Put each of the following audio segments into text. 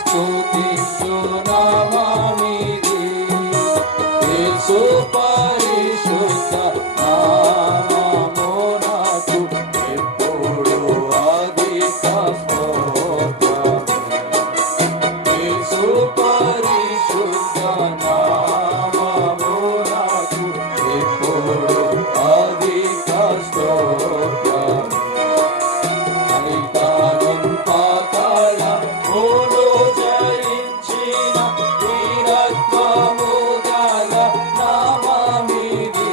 స్తుతించు నామమిది యేసు పరిశుద్ధ నామమునకు ఎప్పుడు అధిక స్తోత్రము యేసు పరిశుద్ధ నామమునకు ఎప్పుడు అధిక స్తోత్రము సైతానం పాతాళ మూడు జయించిన వీరత్వము గల నామమిది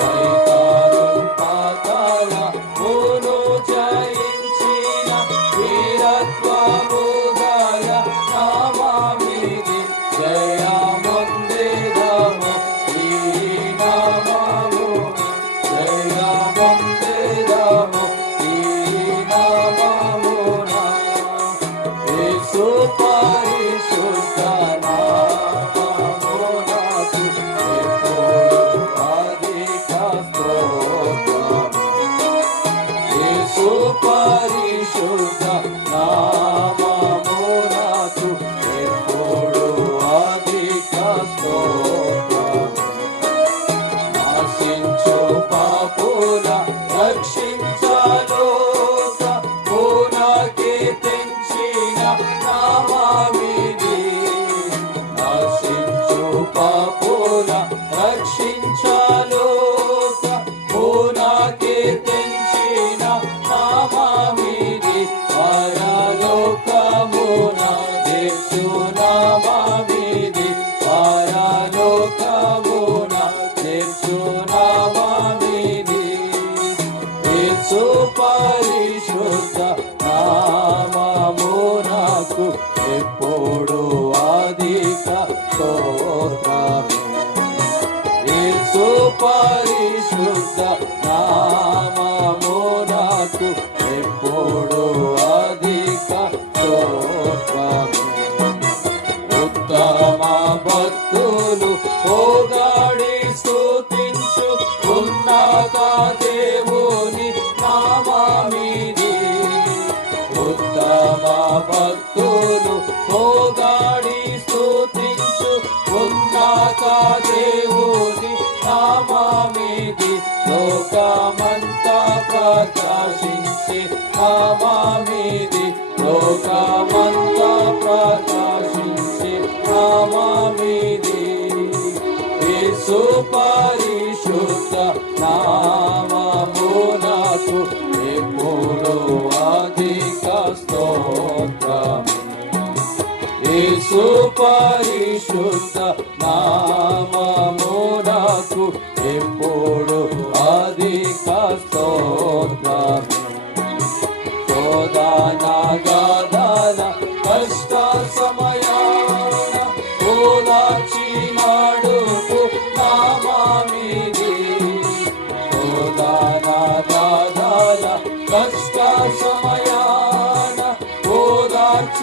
సైతానం పాతాళ మూడు జయించిన వీరత్వము గల నామమిది జయముందిరము ఈ నామము జయముందిరము యేసు పరిశుద్ధ నామమునకు ఎప్పుడు అధిక స్తోత్రము యేసు పరిశుద్ధ నామమునకు ఎప్పుడు అధిక స్తోత్రము నాశించు పాపుల రక్షించలోక పూనకి తెంచిన నామమిది నాశించు పాపుల రక్షించలోక పూనకి తెంచిన నామమిది పరలోకమున యేసు నామమిది పరలోకమున యేసు నామమిది యేసు పరిశుద్ధ నామమునకు ఎప్పుడు అధిక స్తోత్రము యేసు పరిశుద్ధ నామమునకు ఎప్పుడు అధిక స్తోత్రము ఉత్తమ భక్తులు పోగాడి స్తుతించు ఉన్నత దేవుని నామమిది ఉత్తమ భక్తులు పోగాడి స్తుతించు ఉన్నత దేవుని నామమిది లోకమంతా ప్రకాశించే నామమిది లోకమంతా ప్రకాశించే నామమిది యేసు పరిశుద్ధ నామమునకు ఎప్పుడు అధిక స్తోత్రము యేసు పరిశుద్ధ నామమునకు ఎప్పుడు అధిక స్తోత్రము శోధన గాథల కష్ట సమయాన ఓదార్చినాడుకు నామమిది శోధన గాథల కష్ట సమయాన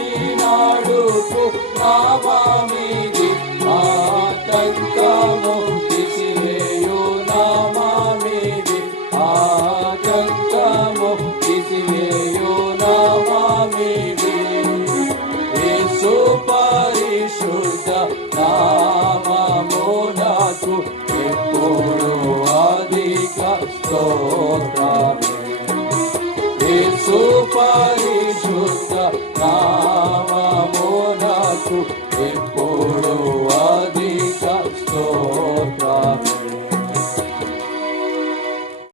ఓదార్చినాడుకు నామమిది ఆటంకము తీసివేయు నామమిది ఆటంకము తీసివేయు నామమిది యేసు పరిశుద్ధ